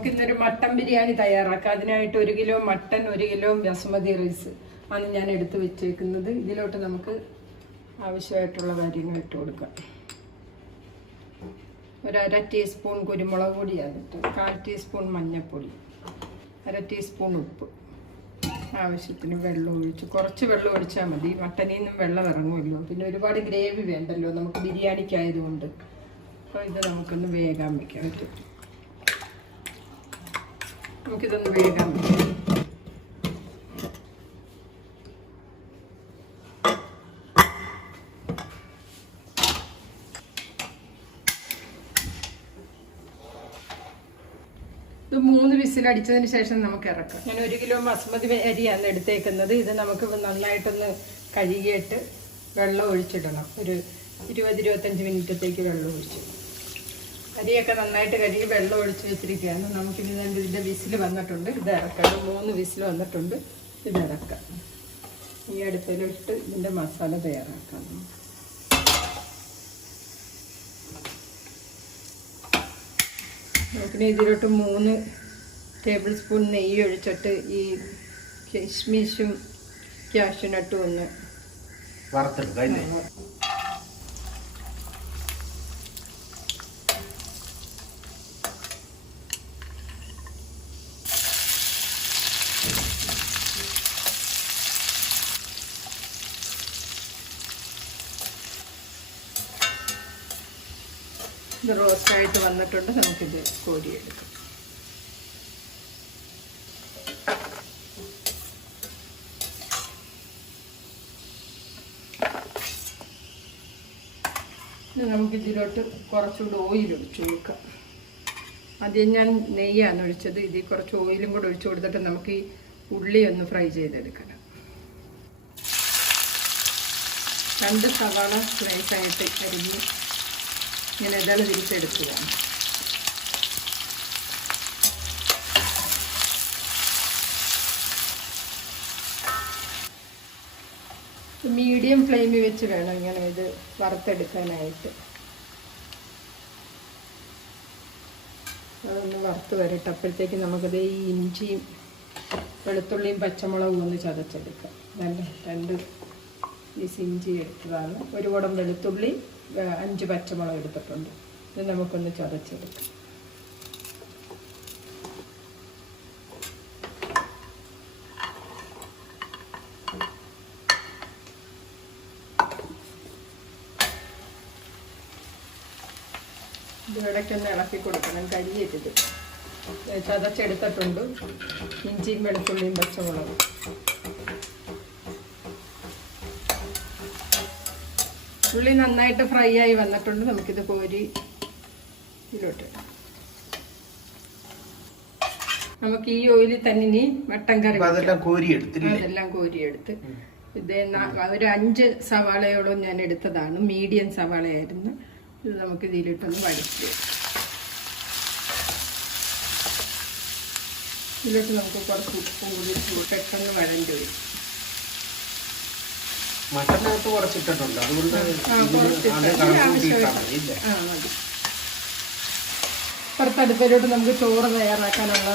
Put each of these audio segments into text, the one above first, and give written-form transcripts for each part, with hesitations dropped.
ഇന്നൊരു മട്ടൻ ബിരിയാണി തയ്യാറാക്കാം. അതിനായിട്ട് 1 kilo mutton, 1 kilo basmati rice ആണ് ഞാൻ എടുത്ത് വെച്ചേക്കുന്നത്. ഇതിലോട്ട് നമുക്ക് ആവശ്യമായിട്ടുള്ള കാര്യങ്ങൾ ഇട്ട് കൊടുക്കാം. 1/2 ടീസ്പൂൺ കുരുമുളക് പൊടി അതിട്ട്, 1/4 ടീസ്പൂൺ മഞ്ഞൾപ്പൊടി, 1/2 ടീസ്പൂൺ ഉപ്പ്, ആവശ്യത്തിന് വെള്ളം ഒഴിച്ച്, കുറച്ച് വെള്ളം ഒഴിച്ചാൽ മതി. മട്ടനിൽ നിന്നും വെള്ളം ഇറങ്ങുമല്ലോ, പിന്നെ ഒരുപാട് ഗ്രേവി വേണ്ടല്ലോ നമുക്ക് ബിരിയാണിക്കായതുകൊണ്ട്. അപ്പോൾ ഇത് നമുക്കൊന്ന് വേകാൻ വയ്ക്കാം. നമുക്കിതൊന്ന് വേകാൻ വയ്ക്കാം. ഇത് 3 വിസിലടിച്ചതിന് ശേഷം നമുക്ക് ഇറക്കാം. ഞാൻ 1 കിലോ ബസുമതി അരിയാണ് എടുത്തേക്കുന്നത്. ഇത് നമുക്ക് നന്നായിട്ടൊന്ന് കഴുകിയിട്ട് വെള്ളം ഒഴിച്ചിടണം. ഒരു 20-25 മിനിറ്റത്തേക്ക് വെള്ളം ഒഴിച്ചു. അരിയൊക്കെ നന്നായിട്ട് കഴുകി വെള്ളം ഒഴിച്ച് വെച്ചിരിക്കുകയാണ്. നമുക്കിനി ഇതിൻ്റെ വിസിൽ വന്നിട്ടുണ്ട്, ഇത് ഇറക്കാം. 3 വിസിൽ വന്നിട്ടുണ്ട്, ഇത് ഇറക്കാം. ഈ അടുപ്പിലിട്ട് ഇതിൻ്റെ മസാല തയ്യാറാക്കാം. നമുക്കിനി ഇതിലോട്ട് 3 ടേബിൾ സ്പൂൺ നെയ്യ് ഒഴിച്ചിട്ട് ഈ കിസ്മിസും കാഷ്യൂനട്ടും ഒന്ന് വറുത്തെടുക്കാം. ഇത് റോസ്റ്റായിട്ട് വന്നിട്ടുണ്ട്. നമുക്കിത് കോരിയെടുക്കാം. നമുക്കിതിലോട്ട് കുറച്ചുകൂടി ഓയിൽ ഒഴിച്ചു കൊടുക്കാം. ആദ്യം ഞാൻ നെയ്യാണ് ഒഴിച്ചത്. ഇതിൽ കുറച്ച് ഓയിലും കൂടെ ഒഴിച്ചു കൊടുത്തിട്ട് നമുക്ക് ഈ ഉള്ളി ഒന്ന് ഫ്രൈ ചെയ്തെടുക്കണം. 2 സവാള സ്ലൈസായിട്ട് അരിഞ്ഞ് ഇങ്ങനെ ഇതള തിരിച്ചെടുക്കുകയാണ്. മീഡിയം ഫ്ലെയിമിൽ വെച്ച് വേണം ഇങ്ങനെ ഇത് വറുത്തെടുക്കാനായിട്ട്. അതൊന്ന് വറുത്ത് വരട്ടെ. അപ്പോഴത്തേക്ക് നമുക്കത് ഈ ഇഞ്ചിയും വെളുത്തുള്ളിയും പച്ചമുളകും ഒന്ന് ചതച്ചെടുക്കാം. 2 പീസ് ഇഞ്ചി എടുത്തതാണ്. 1 കുടം വെളുത്തുള്ളി, 5 പച്ചമുളക് എടുത്തിട്ടുണ്ട്. ഇത് നമുക്കൊന്ന് ചതച്ചെടുക്കാം. ഇത് ഇടയ്ക്കൊന്ന് ഇളക്കി കൊടുക്കണം, കരിയരുത്. ചതച്ചെടുത്തിട്ടുണ്ട് ഇഞ്ചിയും വെളുത്തുള്ളിയും പച്ചമുളകും. ഉള്ളി നന്നായിട്ട് ഫ്രൈ ആയി വന്നിട്ടുണ്ട്. നമുക്കിത് കോരി ഇതിലോട്ട് നമുക്ക് ഈ ഓയിലിൽ തന്നെ ഇനി മട്ടൻ കറി അതെല്ലാം കോരിയെടുത്ത് ഇത് ഒരു 5 സവാളയോളം ഞാൻ എടുത്തതാണ്. മീഡിയം സവാളയായിരുന്നു. ഇത് നമുക്ക് ഇതിലിട്ടൊന്ന് വഴറ്റി. ഇതിലോട്ട് നമുക്ക് കുറച്ച് ഉപ്പും കൂടി പെട്ടെന്ന് വഴണ്ടി വരും. മട്ടനകത്ത് കുറച്ചിട്ടുണ്ട്, അതുകൊണ്ട് പുറത്തടുപ്പിലോട്ട് നമുക്ക് ചോറ് തയ്യാറാക്കാനുള്ള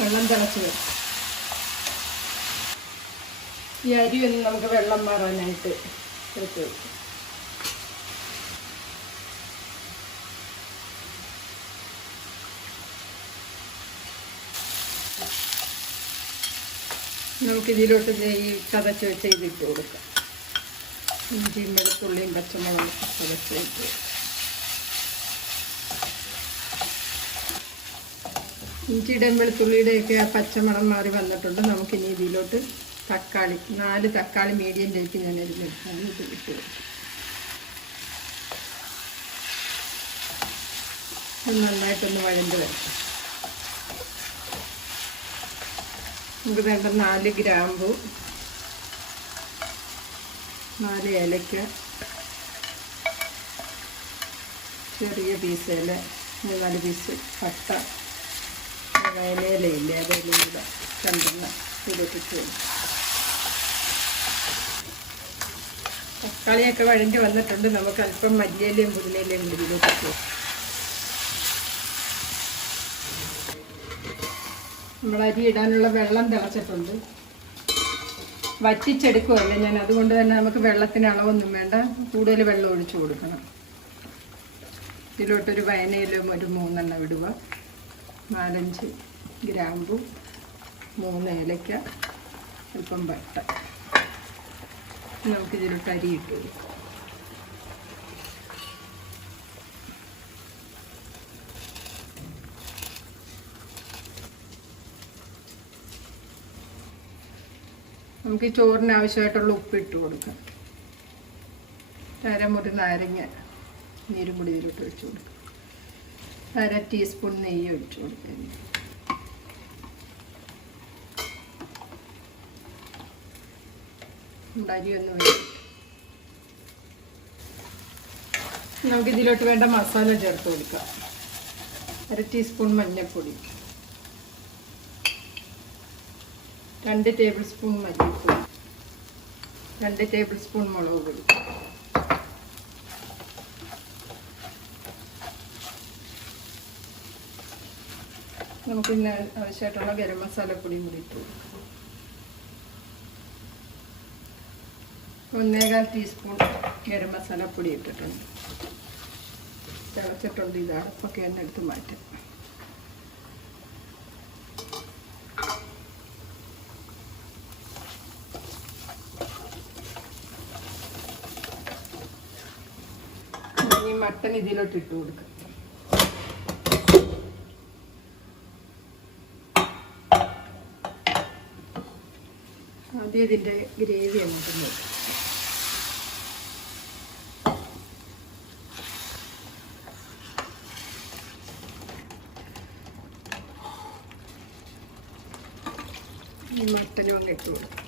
വെള്ളം തിളച്ച് വരും. ഈ അരി ഒന്ന് നമുക്ക് വെള്ളം മാറാനായിട്ട് എടുത്ത് വയ്ക്കും. നമുക്കിതിലോട്ട് ഈ ചതച്ച് വെച്ച് ഇതിട്ട് കൊടുക്കാം. ഇഞ്ചിയും വെളുത്തുള്ളിയും പച്ചമുളകും ചതച്ച് വെച്ച് ഇഞ്ചിയുടെയും വെളുത്തുള്ളിയുടെയൊക്കെ ആ പച്ചമണം മാറി വന്നിട്ടുണ്ട്. നമുക്കിനി ഇതിലോട്ട് തക്കാളി 4 തക്കാളി മീഡിയം ടൈപ്പ് ഞാൻ ഇതിലെടുത്താണ് ഇത് ഇട്ട് കൊടുക്കും. നന്നായിട്ടൊന്ന് വഴണ്ട് വരും. നമുക്ക് വേണ്ട 4 ഗ്രാമ്പു, 4 ഏലക്ക, ചെറിയ പീസ് ഇല, 4 പീസ് പട്ട, ഇലയില്ലേ അതെല്ലാം കൂടെ 2 ഇതിലിട്ട്. തക്കാളിയൊക്കെ വഴണ്ടി വന്നിട്ടുണ്ട്. നമുക്ക് അല്പം മല്ലിയിലയും പുതിനയിലയും കൂടി ഇതിലേക്ക് നമ്മൾ അരി ഇടാനുള്ള വെള്ളം തിളച്ചിട്ടുണ്ട്. വറ്റിച്ചെടുക്കുമല്ലേ ഞാൻ, അതുകൊണ്ട് തന്നെ നമുക്ക് വെള്ളത്തിന് അളവൊന്നും വേണ്ട, കൂടുതൽ വെള്ളം ഒഴിച്ചു കൊടുക്കണം. ഇതിലോട്ടൊരു വയനയിലും ഒരു 3 എണ്ണം ഇടുക, 4-5 ഗ്രാമ്പു, 3 ഏലക്ക, അല്പം പട്ട. നമുക്കിതിലോട്ട് അരി ഇട്ട് കൊടുക്കാം. നമുക്ക് ഈ ചോറിന് ആവശ്യമായിട്ടുള്ള ഉപ്പ് ഇട്ട് കൊടുക്കാം. അരമുറി നാരങ്ങ നീരും കൂടി ഇതിലോട്ട് ഒഴിച്ചു കൊടുക്കാം. 1/2 ടീസ്പൂൺ നെയ്യ് ഒഴിച്ചു കൊടുക്കാം. അരി ഒന്ന് വേണം. നമുക്കിതിലോട്ട് വേണ്ട മസാല ചേർത്ത് കൊടുക്കാം. 1/2 ടീസ്പൂൺ മഞ്ഞൾപ്പൊടി, 2 ടേബിൾ സ്പൂൺ മല്ലിപ്പൊടി, 2 ടേബിൾ സ്പൂൺ മുളക് പൊടി, നമുക്ക് പിന്നെ ആവശ്യമായിട്ടുള്ള ഗരം മസാലപ്പൊടിയും കൂടി ഇട്ട് കൊടുക്കാം. 1.25 ടീസ്പൂൺ ഗരം മസാലപ്പൊടി ഇട്ടിട്ടുണ്ട്. തിളച്ചിട്ടുണ്ട്. ഇത് അടപ്പൊക്കെ ഒന്ന് എടുത്ത് മാറ്റാം. ഈ മട്ടൻ ഇതിലോട്ട് ഇട്ട് കൊടുക്കാം. ആദ്യം ഇതിൻ്റെ ഗ്രേവി അങ്ങോട്ട് നോക്കാം. ഈ മട്ടനും അങ്ങ് ഇട്ട് കൊടുക്കാം.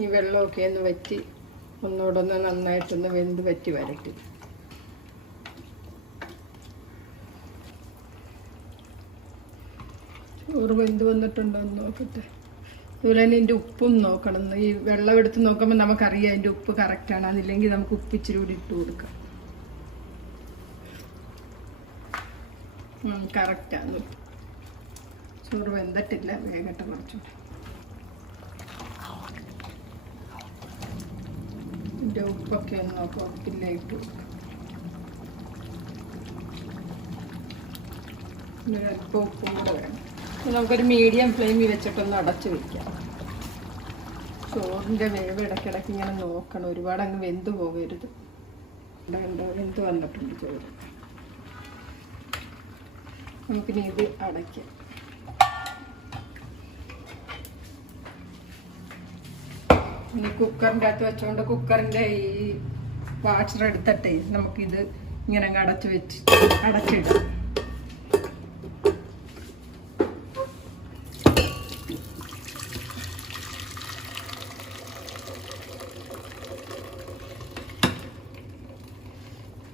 ഈ വെള്ളമൊക്കെ ഒന്ന് വറ്റി ഒന്നുകൂടെ ഒന്ന് നന്നായിട്ടൊന്ന് വെന്ത് വറ്റി വരട്ടി. ചോറ് വെന്ത് വന്നിട്ടുണ്ടോ എന്ന് നോക്കട്ടെ. അതുപോലെ തന്നെ ഇതിൻ്റെ ഉപ്പും നോക്കണം. ഈ വെള്ളം എടുത്ത് നോക്കുമ്പോൾ നമുക്കറിയാം അതിൻ്റെ ഉപ്പ് കറക്റ്റാണ്. അതില്ലെങ്കിൽ നമുക്ക് ഉപ്പ് ഇച്ചിരി കൂടി ഇട്ട് കൊടുക്കാം. കറക്റ്റാണ്. ചോറ് വെന്തിട്ടില്ല, വേഗട്ടെ കുറച്ചുകൂടെ. ഇതിൻ്റെ ഉപ്പൊക്കെ ഒന്ന് നോക്കാം. ഉപ്പില്ല ഇട്ട് കൊടുക്കാം. അല്പം ഉപ്പും കൂടെ വേണം. നമുക്കൊരു മീഡിയം ഫ്ലെയിമിൽ വെച്ചിട്ടൊന്ന് അടച്ച് വയ്ക്കാം. ചോറിൻ്റെ വേവ് ഇടയ്ക്കിടയ്ക്ക് ഇങ്ങനെ നോക്കണം. ഒരുപാട് അങ്ങ് വെന്ത് പോകരുത്. വെന്ത് വന്നിട്ടുണ്ട് ചോറ്. നമുക്കിനി ഇത് അടയ്ക്കാം. ഇനി കുക്കറിൻ്റെ അകത്ത് വെച്ചുകൊണ്ട് കുക്കറിൻ്റെ ഈ വാഷർ എടുത്തിട്ടേ നമുക്കിത് ഇങ്ങനെ അടച്ചിടാം.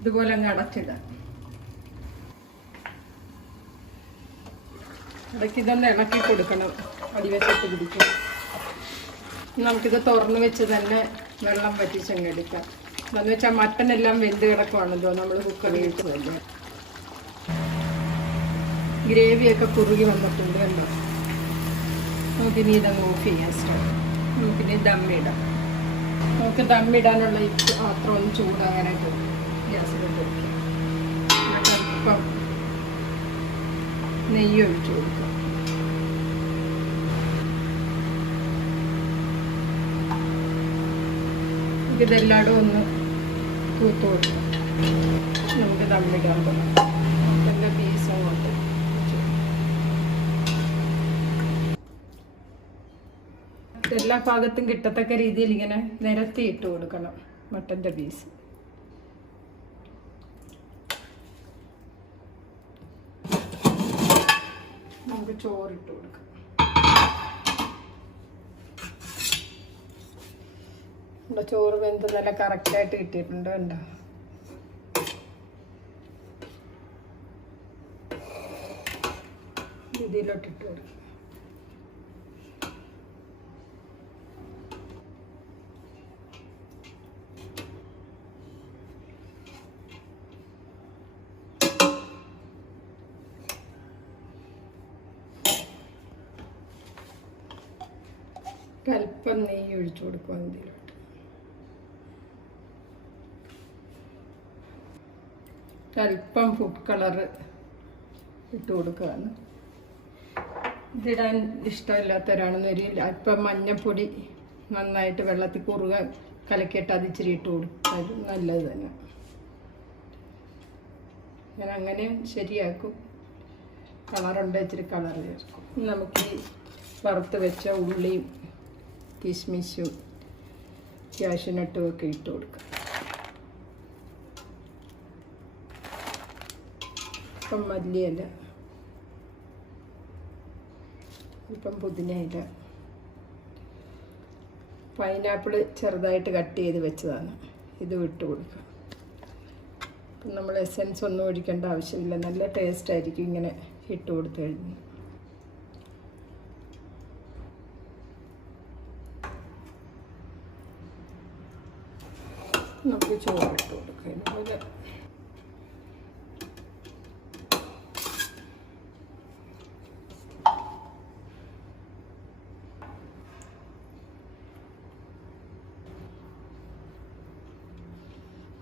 ഇതുപോലെ അങ്ങ് അടച്ചിടാം. ഇടയ്ക്ക് ഇതൊന്ന് ഇളക്കി കൊടുക്കണം, അടിവശത്ത് പിടിക്കും. നമുക്കിത് തുറന്ന് വെച്ച് തന്നെ വെള്ളം വറ്റിച്ചങ്ങ് എടുക്കാം. എന്താണെന്ന് വെച്ചാൽ മട്ടനെല്ലാം വെന്ത് കിടക്കുവാണല്ലോ നമ്മൾ കുക്കറിൽ ഇട്ട് വയ്ക്കാം. ഗ്രേവിയൊക്കെ കുറുകി വന്നിട്ടുണ്ട് കണ്ടോ. നമുക്കിനി ഇതങ്ങ് ഓഫ് ചെയ്യാം. നമുക്കിനി ദമ്മിടാം. നമുക്ക് ദമ്മിടാനുള്ള ഈ പാത്രം ഒന്ന് ചൂടാകാനായിട്ട് ഗ്യാസിലോട്ട് വയ്ക്കാം. അല്പം നെയ്യ് ഒഴിച്ചു കൊടുക്കുക. ഇതെല്ലായിടും ഒന്ന് തൂത്ത് കൊടുക്കാം. നമുക്ക് ദമ്മിടാൻ തുടങ്ങാം. എൻ്റെ പീസ് അങ്ങോട്ട് എല്ലാ ഭാഗത്തും കിട്ടത്തക്ക രീതിയിൽ ഇങ്ങനെ നിരത്തി ഇട്ട് കൊടുക്കണം മട്ടൻ്റെ പീസ്. നമുക്ക് ചോറിട്ട് കൊടുക്കാം. നമ്മുടെ ചോറ് വെന്ത് നല്ല കറക്റ്റായിട്ട് കിട്ടിയിട്ടുണ്ട് കണ്ടോ. ഇതിലോട്ടിട്ട് കൊടുക്കാം. അല്പം നെയ്യ് ഒഴിച്ചു കൊടുക്കുക ഇതിലോട്ട്. അല്പം ഫുഡ് കളറ് ഇട്ട് കൊടുക്കുകയാണ്. ഇതിടാൻ ഇഷ്ടമില്ലാത്തവരാണെന്ന് വരില്ല. അല്പം മഞ്ഞൾപ്പൊടി നന്നായിട്ട് വെള്ളത്തിൽ കുറുക കലക്കിയിട്ട് അത് ഇച്ചിരി ഇട്ട് കൊടുക്കുക. അത് നല്ലത് തന്നെ. ഞാൻ അങ്ങനെ ശരിയാക്കും. കളറുണ്ട്, ഇച്ചിരി കളർ ചേർക്കും. നമുക്ക് ഈ വറുത്ത് വെച്ച ഉള്ളിയും കിസ്മിസും കാഷ്യൂനട്ടും ഒക്കെ ഇട്ട് കൊടുക്കാം. ഇപ്പം മല്ലിയില, ഇപ്പം പുതിനയില, പൈനാപ്പിൾ ചെറുതായിട്ട് കട്ട് ചെയ്ത് വെച്ചതാണ്, ഇത് ഇട്ട് കൊടുക്കുക. അപ്പം നമ്മൾ എസൻസ് ഒന്നും ഒഴിക്കേണ്ട ആവശ്യമില്ല. നല്ല ടേസ്റ്റ് ആയിരിക്കും ഇങ്ങനെ ഇട്ട് കൊടുത്തു കഴിഞ്ഞാൽ. നമുക്ക് ചോറ് ഇട്ട് കൊടുക്കുക. ഇതുപോലെ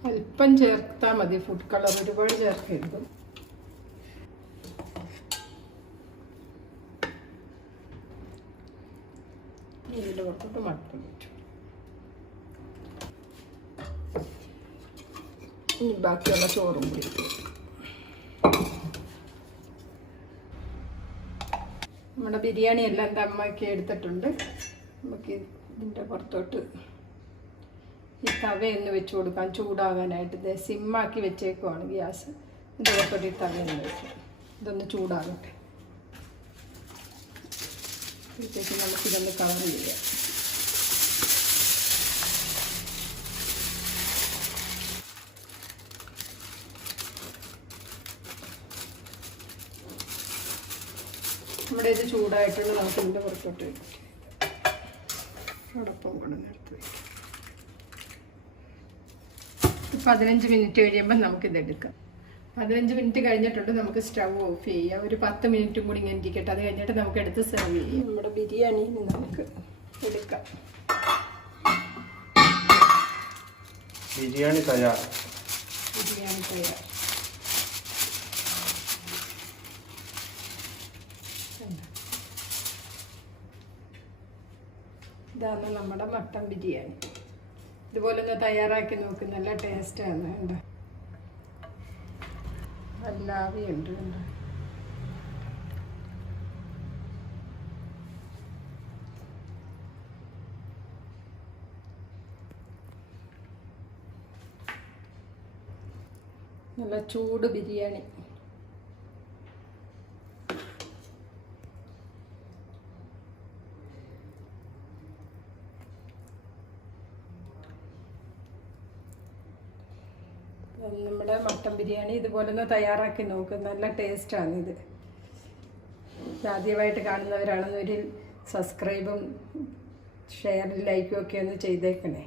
അല്പം ചേർത്താൽ മതി ഫുഡ് കളർ, ഒരുപാട് ചേർക്കരുത്. ഇതിൽ കുറച്ചിട്ട് മട്ടൻ വെച്ചു. ഇനി ബാക്കിയുള്ള ചോറും കൂടി നമ്മുടെ ബിരിയാണി എല്ലാം ദമ്മാക്കി എടുത്തിട്ടുണ്ട്. നമുക്ക് ഇതിൻ്റെ പുറത്തോട്ട് ഈ തവയൊന്ന് വെച്ച് കൊടുക്കാം ചൂടാകാനായിട്ട്. ഇത് സിമ്മാക്കി വെച്ചേക്കുവാണ് ഗ്യാസ്. ഇതിൻ്റെ പുറത്തോട്ട് ഈ തവയൊന്ന് വെക്കും. ഇതൊന്ന് ചൂടാകട്ടെ. ഇതിലേക്ക് നമുക്കിതൊന്ന് കളർ ചെയ്യാം. നമ്മുടെ ഇത് ചൂടായിട്ടുണ്ട്. നമുക്ക് ഇതിൻ്റെ പുറത്തോട്ട് വയ്ക്കും. അടപ്പം കൊണ്ട് നിർത്തി വയ്ക്കും. 15 മിനിറ്റ് കഴിയുമ്പോൾ നമുക്കിതെടുക്കാം. 15 മിനിറ്റ് കഴിഞ്ഞിട്ടുണ്ട്. നമുക്ക് സ്റ്റൗ ഓഫ് ചെയ്യാം. ഒരു 10 മിനിറ്റും കൂടി ഇങ്ങനെ ഇരിക്കട്ടെ. അത് കഴിഞ്ഞിട്ട് നമുക്ക് എടുത്ത് സെർവ് ചെയ്യാം. നമ്മുടെ ബിരിയാണി നമുക്ക് എടുക്കാം. ബിരിയാണി തയ്യാർ. ബിരിയാണി തയ്യാർ. ഇതാണ് നമ്മുടെ മട്ടൻ ബിരിയാണി. ഇതുപോലെ ഒന്ന് തയ്യാറാക്കി നോക്കും. നല്ല ടേസ്റ്റാണ്. ഉണ്ട് നല്ല ആവിയുണ്ട്. നല്ല ചൂട് ബിരിയാണി. നമ്മുടെ മട്ടൻ ബിരിയാണി ഇതുപോലെ ഒന്ന് തയ്യാറാക്കി നോക്കും. നല്ല ടേസ്റ്റാണ് ഇത്. ആദ്യമായിട്ട് കാണുന്നവരാണെന്നൊരു സബ്സ്ക്രൈബും ഷെയറും ലൈക്കും ഒക്കെ ഒന്ന് ചെയ്തേക്കണേ.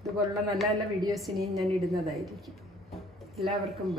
ഇതുപോലുള്ള നല്ല നല്ല വീഡിയോസ് ഇനിയും ഞാൻ ഇടുന്നതായിരിക്കും. എല്ലാവർക്കും